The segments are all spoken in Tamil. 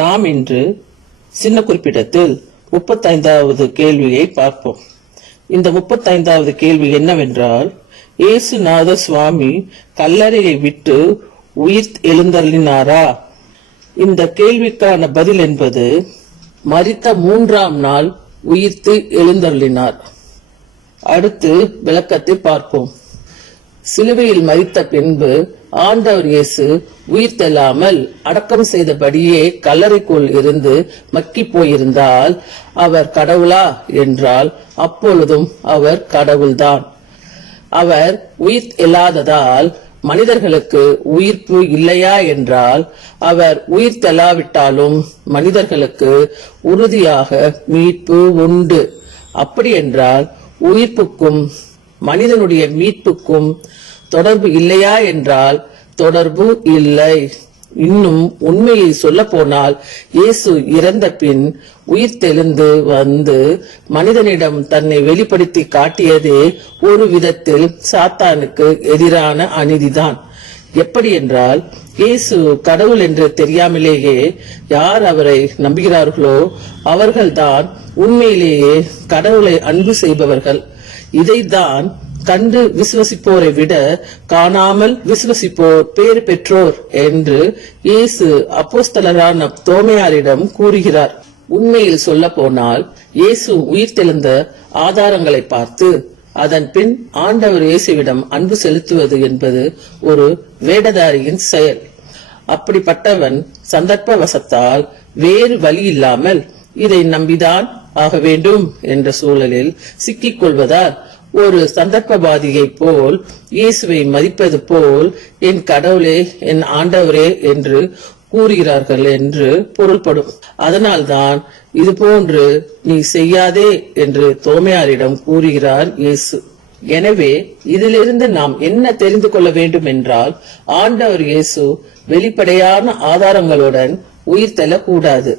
நாம் இன்று சின்ன குறிப்பிடத்தில் முப்பத்தைந்தாவது கேள்வியை பார்ப்போம். இந்த முப்பத்தைந்தாவது கேள்வி என்னவென்றால் இயேசுநாத சுவாமி கல்லறையை விட்டு உயிர் எழுந்தருளினாரா? இந்த கேள்விக்கான பதில் என்பது மறித்த மூன்றாம் நாள் உயிர்த்து எழுந்தருளினார். அடுத்து விளக்கத்தை பார்ப்போம். சிலுவையில் மறித்த பின்பு ஆண்டவர் இயேசு உயிர் தெல்லாமல் அடக்கம் செய்தபடியே கல்லறைக்குள் இருந்து மக்கி போயிருந்தால் அவர் கடவுளா என்றால் அப்பொழுதும் அவர் கடவுள்தான். அவர் உயிர் இல்லாததால் மனிதர்களுக்கு உயிர்ப்பு இல்லையா என்றால் அவர் உயிர் தெல்லாவிட்டாலும் மனிதர்களுக்கு உறுதியாக மீட்பு உண்டு. அப்படி என்றால் உயிர்ப்புக்கும் மனிதனுடைய மீட்புக்கும் தொடர்பு இல்லையா என்றால் தொடர்பு இல்லை. இன்னும் உண்மையை சொல்ல போனால் இயேசு இறந்த பின் உயிர் தெளிந்து வந்து மனிதனிடம் தன்னை வெளிப்படுத்தி காட்டியதே ஒரு விதத்தில் சாத்தானுக்கு எதிரான அநீதிதான். எப்படி என்றால் இயேசு கடவுள் என்று தெரியாமலேயே யார் அவரை நம்புகிறார்களோ அவர்கள்தான் உண்மையிலேயே கடவுளை அன்பு செய்பவர்கள். இதைத்தான் கண்டு விசுவசிப்போரை விட காணாமல் விசுவசிப்போர் பேறு பெற்றோர் என்று இயேசு அப்போஸ்தலரான தோமையாரிடம் கூறுகிறார். உண்மையில் சொல்ல போனால் இயேசு உயிர் தெழுந்த ஆதாரங்களை பார்த்து அதன் பின் ஆண்டவர் இயேசுவிடம் அன்பு செலுத்துவது என்பது ஒரு வேடதாரியின் செயல். அப்படிப்பட்டவன் சந்தர்ப்ப வசத்தால் வேறு வழி இல்லாமல் இதை நம்பிதான் ஆக வேண்டும் என்ற சூழலில் சிக்கிக் கொள்வதால் ஒரு சந்தர்ப்பவாதியை போல் இயேசுவை மதிப்பது போல் என் கடவுளே என் ஆண்டவரே என்று கூறுகிறார்கள் என்று பொருள்படும். அதனால்தான் இது போன்று நீ செய்யாதே என்று தோமையாரிடம் கூறுகிறார் இயேசு. எனவே இதிலிருந்து நாம் என்ன தெரிந்து கொள்ள வேண்டும் என்றால் ஆண்டவர் இயேசு வெளிப்படையான ஆதாரங்களுடன் உயிர் கூடாது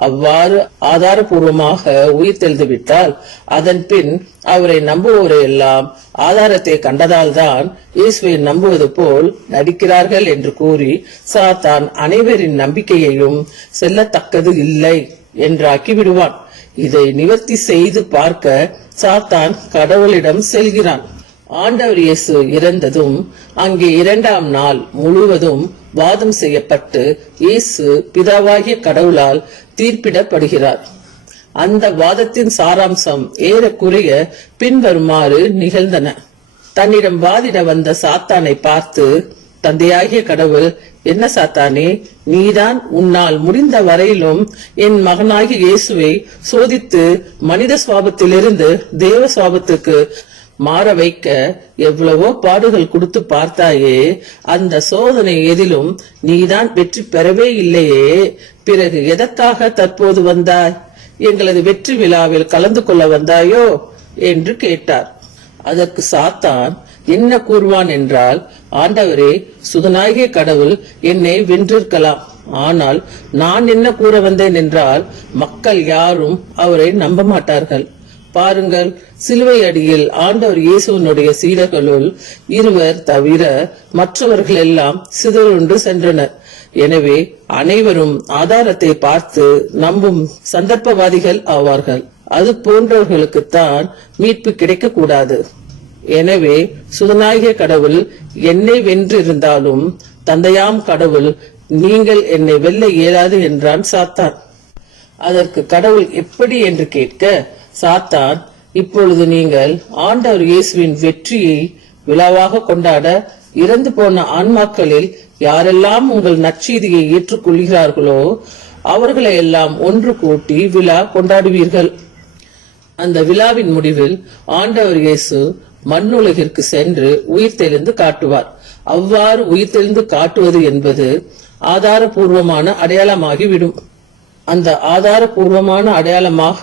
அவ்வாறு ஆதாரபூர்வமாக உயிர் தெளிந்து அதன் பின் அவரை நம்புவோரையெல்லாம் ஆதாரத்தை கண்டதால்தான் இயேசுவை நம்புவது போல் நடிக்கிறார்கள் என்று கூறி சாத்தான் அனைவரின் நம்பிக்கையையும் செல்லத்தக்கது இல்லை என்றாக்கி விடுவான் இதை நிவர்த்தி செய்து பார்க்க சாத்தான் கடவுளிடம் செல்கிறான். ஆண்டவர் இயேசு இறந்ததும் அங்கே இரண்டாம் நாள் முழுவதும் வாதம் செய்யப்பட்டு இயேசு பிதாவாகிய கடவுளால் தீர்ப்பிடப்படுகிறார். அந்த வாதத்தின் சாராம்சம் ஏறக்குறைய பின்வருமாறு நிகழ்ந்தன. தன்னிடம் வாதிட வந்த சாத்தானை பார்த்து தந்தையாகிய கடவுள் என்ன சாத்தானே நீதான் உன்னால் முடிந்த வரையிலும் என் மகனாகிய இயேசுவை சோதித்து மனித சுவாபத்திலிருந்து தேவ சுவாபத்துக்கு மாற வைக்க எவ்வளவோ பாடுகள் கொடுத்து பார்த்தாயே அந்த சோதனை எதிலும் நீதான் வெற்றி பெறவே இல்லையே. பிறகு எதற்காக தற்போது வந்தாய்? எங்களது வெற்றி விழாவில் கலந்து கொள்ள வந்தாயோ? என்று கேட்டார். அதற்கு சாத்தான் என்ன கூறுவான் என்றால் ஆண்டவரே சுதநாயகிய கடவுள் என்னை வென்றிருக்கலாம். ஆனால் நான் என்ன கூற வந்தேன் என்றால் மக்கள் யாரும் அவரை நம்ப மாட்டார்கள். பாருங்கள் சிலுவை அடியில் ஆண்டவர் இயேசுவனுடைய சீடர்களுள் இருவர் தவிர மற்றவர்கள் எல்லாம் சிதறுண்டு சென்றனர். எனவே அனைவரும் ஆதாரத்தை பார்த்து நம்பும் சந்தர்ப்பவாதிகள் ஆவார்கள். அது போன்றவர்களுக்குத்தான் மீட்பு கிடைக்க கூடாது எனவே சுதநாயக கடவுள் என்னை வென்றிருந்தாலும் தந்தையாம் கடவுள் நீங்கள் என்னை வெல்ல இயலாது என்றான் சாத்தான். அதற்கு கடவுள் எப்படி என்று கேட்க சாத்தான் இப்பொழுது நீங்கள் ஆண்டவர் இயேசுவின் வெற்றியை விழாவாக கொண்டாட இறந்து போன ஆன்மாக்களில் யாரெல்லாம் உங்கள் நற்செய்தியை ஏற்றுக்கொள்கிறார்களோ அவர்களை எல்லாம் ஒன்று கூட்டி விழா கொண்டாடுவீர்கள். அந்த விழாவின் முடிவில் ஆண்டவர் இயேசு மண்ணுலகிற்கு சென்று உயிர் தெளிந்து காட்டுவார். அவ்வாறு உயிர் தெளிந்து காட்டுவது என்பது ஆதாரபூர்வமான அடையாளமாகிவிடும். அந்த ஆதாரபூர்வமான அடையாளமாக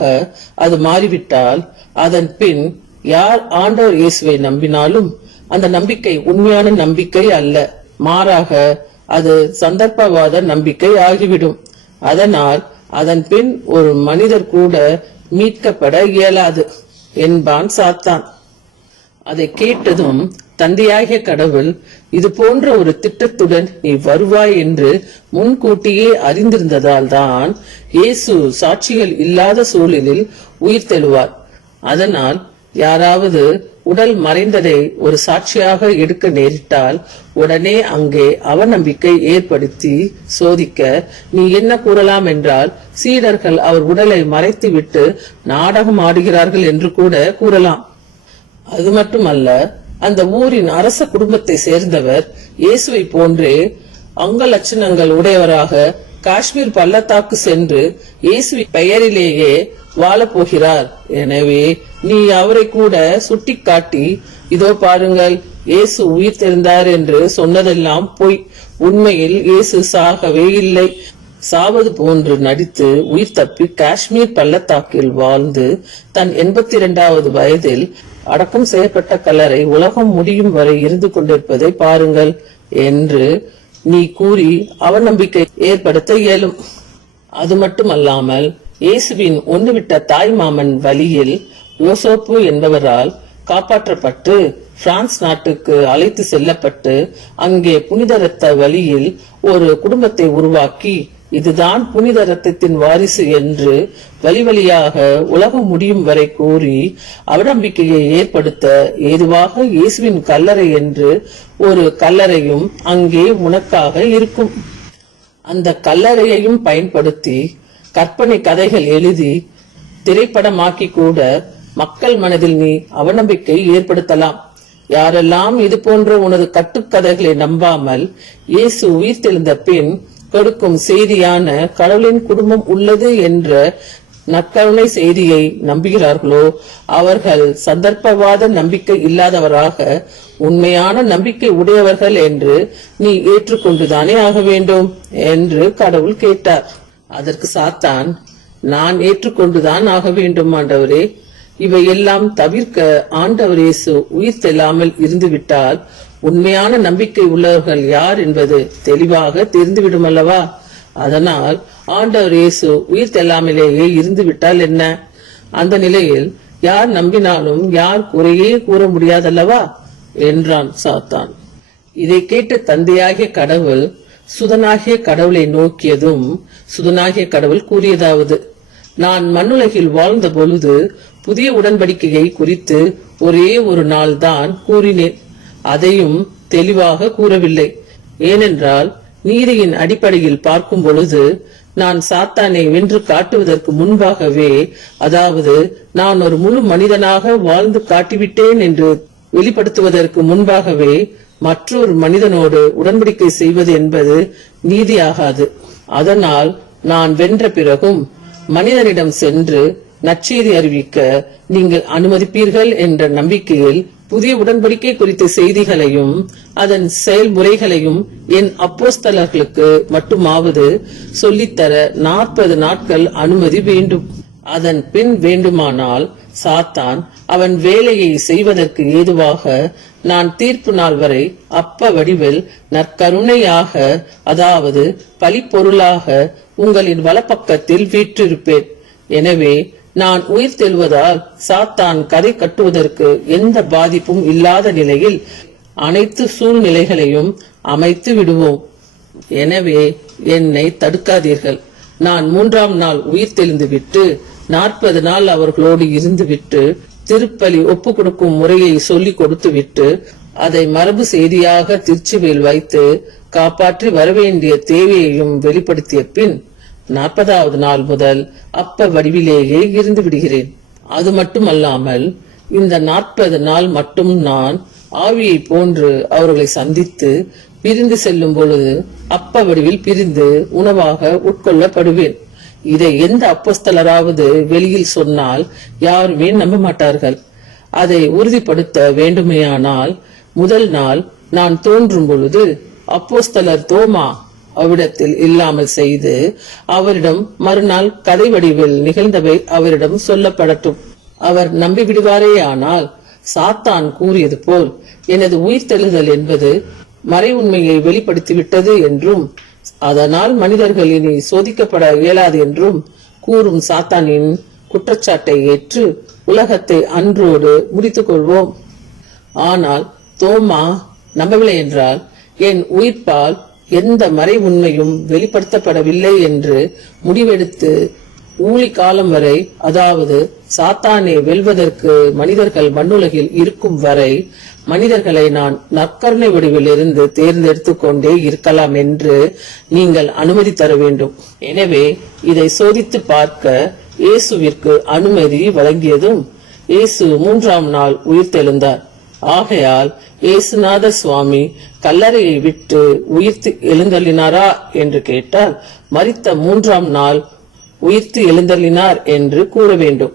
அது மாறிவிட்டால் அதன் பின் யார் ஆண்டவர் இயேசுவை நம்பினாலும் அந்த நம்பிக்கை உண்மையான நம்பிக்கை அல்ல. மாறாக அது சந்தர்ப்பவாத நம்பிக்கை ஆகிவிடும். அதனால் அதன் பின் ஒரு மனிதர் கூட மீட்கப்பட இயலாது என்பான் சாத்தான். அதை கேட்டதும் தந்தையாகிய கடவுள் இது போன்ற ஒரு திட்டத்துடன் நீ வருவாய் என்று முன்கூட்டியே அறிந்திருந்ததால் தான் இயேசு சாட்சிகள் இல்லாத சூழலில் உயிர் தெழுவார். அதனால் யாராவது உடல் மறைந்ததை ஒரு சாட்சியாக எடுக்க நேரிட்டால் உடனே அங்கே அவநம்பிக்கை ஏற்படுத்தி சோதிக்க நீ என்ன கூறலாம் என்றால் சீடர்கள் அவர் உடலை மறைத்துவிட்டு நாடகம் ஆடுகிறார்கள் என்று கூட கூறலாம். அது மட்டுமல்ல அந்த ஊரின் அரச குடும்பத்தை சேர்ந்தவர் இயேசுவை போன்றே அங்க லட்சணங்கள் உடையவராக காஷ்மீர் பள்ளத்தாக்கு சென்று இயேசு பெயரிலேயே வாழப் போகிறார். எனவே நீ அவரை கூட சுட்டி காட்டி இதோ பாருங்கள் இயேசு உயிர் தெரிந்தார் என்று சொன்னதெல்லாம் பொய். உண்மையில் இயேசு சாகவே இல்லை. சாவது போன்று நடித்து உயிர் தப்பி காஷ்மீர் பள்ளத்தாக்கில் வாழ்ந்து தன் எண்பத்தி இரண்டாவது வயதில் அடக்கம் செய்யப்பட்ட கல்லறை உலகம் முடியும் வரை இருந்து கொண்டிருப்பதை பாருங்கள் என்று நீ கூறி அவநம்பிக்கை ஏற்படுத்த இயலும். அது மட்டுமல்லாமல் இயேசுவின் ஒன்றுவிட்ட தாய் மாமன் வழியில் யோசோப்பு என்பவரால் காப்பாற்றப்பட்டு பிரான்ஸ் நாட்டுக்கு அழைத்து செல்லப்பட்டு அங்கே புனித ரத்த வழியில் ஒரு குடும்பத்தை உருவாக்கி இதுதான் புனித ரத்தத்தின் வாரிசு என்று வழி வழியாக உலகம் முடியும் வரை கூறி அவநம்பிக்கையை ஏற்படுத்த ஏதுவாக இயேசுவின் கல்லறை என்று ஒரு கல்லறையும் அங்கே உனக்காக இருக்கும். அந்த கல்லறையையும் பயன்படுத்தி கற்பனை கதைகள் எழுதி திரைப்படமாக்கி கூட மக்கள் மனதில் நீ அவநம்பிக்கை ஏற்படுத்தலாம். யாரெல்லாம் இது போன்ற உனது கட்டுக்கதைகளை நம்பாமல் இயேசு உயிர் தெழுந்த பின் கொடுக்கும் செய்தியான கடவுளின் குடும்பம் உள்ளது என்ற நற்கருணை செய்தியை நம்புகிறார்களோ? அவர்கள் சந்தர்ப்பவாத நம்பிக்கை இல்லாதவராக உண்மையான நம்பிக்கை உடையவர்கள் என்று நீ ஏற்றுக்கொண்டுதானே ஆக வேண்டும் என்று கடவுள் கேட்டார். அதற்கு சாத்தான் நான் ஏற்றுக்கொண்டுதான் ஆக வேண்டும் ஆண்டவரே. இவையெல்லாம் தவிர்க்க ஆண்டவர் இயேசு உயிர் தெல்லாமல் இருந்துவிட்டால் உண்மையான நம்பிக்கை உள்ளவர்கள் யார் என்பது தெளிவாக தெரிந்துவிடும் அல்லவா அதனால் ஆண்டவர் இயேசு உயிர் தெல்லாமலேயே இருந்து விட்டால் என்ன? அந்த நிலையில் யார் நம்பினாலும் யார் குறையே கூற முடியாதல்லவா? என்றான் சாத்தான். இதை கேட்ட தந்தையாகிய கடவுள் சுதனாகிய கடவுளை நோக்கியதும் சுதனாகிய கடவுள் கூறியதாவது நான் மண்ணுலகில் வாழ்ந்த பொழுது புதிய உடன்படிக்கையை குறித்து ஒரே ஒரு நாள் தான் கூறினேன். அதையும் தெளிவாக கூறவில்லை. ஏனென்றால் நீதியின் அடிப்படையில் பார்க்கும் பொழுது நான் சாத்தானை வென்று காட்டுவதற்கு முன்பாகவே அதாவது நான் ஒரு முழு மனிதனாக வாழ்ந்து காட்டிவிட்டேன் என்று வெளிப்படுத்துவதற்கு முன்பாகவே மற்றொரு மனிதனோடு உடன்படிக்கை செய்வது என்பது நீதியாகாது. அதனால் நான் வென்ற பிறகும் மனிதனிடம் சென்று நச்செய்தி அறிவிக்க நீங்கள் அனுமதிப்பீர்கள் என்ற நம்பிக்கையில் புதிய உடன்படிக்கை குறித்த செய்திகளையும் அதன் செயல்முறைகளையும் என் அப்போஸ்தலர்களுக்கு மட்டுமாவது சொல்லித்தர நாற்பது நாட்கள் அனுமதி வேண்டும். அதன் பின் வேண்டுமானால் சாத்தான் அவன் வேலையை செய்வதற்கு ஏதுவாக நான் தீர்ப்பு நாள் வரை அப்ப வடிவில் நற்கருணையாக அதாவது பழிப்பொருளாக உங்களின் வலப்பக்கத்தில் வீற்றிருப்பேன். எனவே நான் உயிர் தெழுவதால் சாத்தான் கதை கட்டுவதற்கு எந்த பாதிப்பும் இல்லாத நிலையில் அனைத்து சூழ்நிலைகளையும் அமைத்து விடுவோம். எனவே என்னை தடுக்காதீர்கள். நான் மூன்றாம் நாள் உயிர் தெளிந்துவிட்டு நாற்பது நாள் அவர்களோடு இருந்துவிட்டு திருப்பலி ஒப்பு கொடுக்கும் முறையை சொல்லிக் கொடுத்துவிட்டு அதை மரபு செய்தியாக திருச்சுவையில் வைத்து காப்பாற்றி வரவேண்டிய தேவையையும் வெளிப்படுத்திய பின் நாற்பதாவது நாள் முதல் அப்ப வடிவிலேயே இருந்து விடுகிறேன். அது மட்டுமல்லாமல் இந்த நாற்பது நாள் மட்டும் நான் ஆவியை போன்று அவர்களை சந்தித்து பிரிந்து செல்லும் பொழுது அப்ப வடிவில் பிரிந்து உணவாக உட்கொள்ளப்படுவேன். இதை எந்த அப்போஸ்தலராவது வெளியில் சொன்னால் யாருமே நம்ப மாட்டார்கள் அதை உறுதிப்படுத்த வேண்டுமேயானால் முதல் நாள் நான் தோன்றும் பொழுது அப்போஸ்தலர் தோமா அவ்விடத்தில் இல்லாமல் செய்து அவரிடம் மறுநாள் கதை வடிவில் நிகழ்ந்தவை அவரிடம் சொல்லப்படட்டும். அவர் நம்பிவிடுவாரேயானால் சாத்தான் கூறியது போல் எனது உயிர் தெழுதல் என்பது மறை உண்மையை வெளிப்படுத்திவிட்டது என்றும் அதனால் மனிதர்கள் இனி சோதிக்கப்பட இயலாது என்றும் கூறும் சாத்தானின் குற்றச்சாட்டை ஏற்று உலகத்தை அன்றோடு முடித்துக் கொள்வோம் ஆனால் தோமா நம்பவில்லை என்றால் என் உயிர்ப்பால் எந்த மறை உண்மையும் வெளிப்படுத்தப்படவில்லை என்று முடிவெடுத்து ஊழி காலம் வரை அதாவது சாத்தானே வெல்வதற்கு மனிதர்கள் மண்ணுலகில் இருக்கும் வரை மனிதர்களை நான் நற்கருணை வடிவில் இருந்து தேர்ந்தெடுத்து கொண்டே இருக்கலாம் என்று நீங்கள் அனுமதி தர வேண்டும். எனவே இதை சோதித்து பார்க்க இயேசுவிற்கு அனுமதி வழங்கியதும் இயேசு மூன்றாம் நாள் உயிர்த்தெழுந்தார். ஆகையால் இயேசுநாத சுவாமி கல்லறையை விட்டு உயிர்த்து எழுந்தள்ளினாரா என்று கேட்டால் மறித்த மூன்றாம் நாள் உயிர்த்து எழுந்தள்ளினார் என்று கூற வேண்டும்.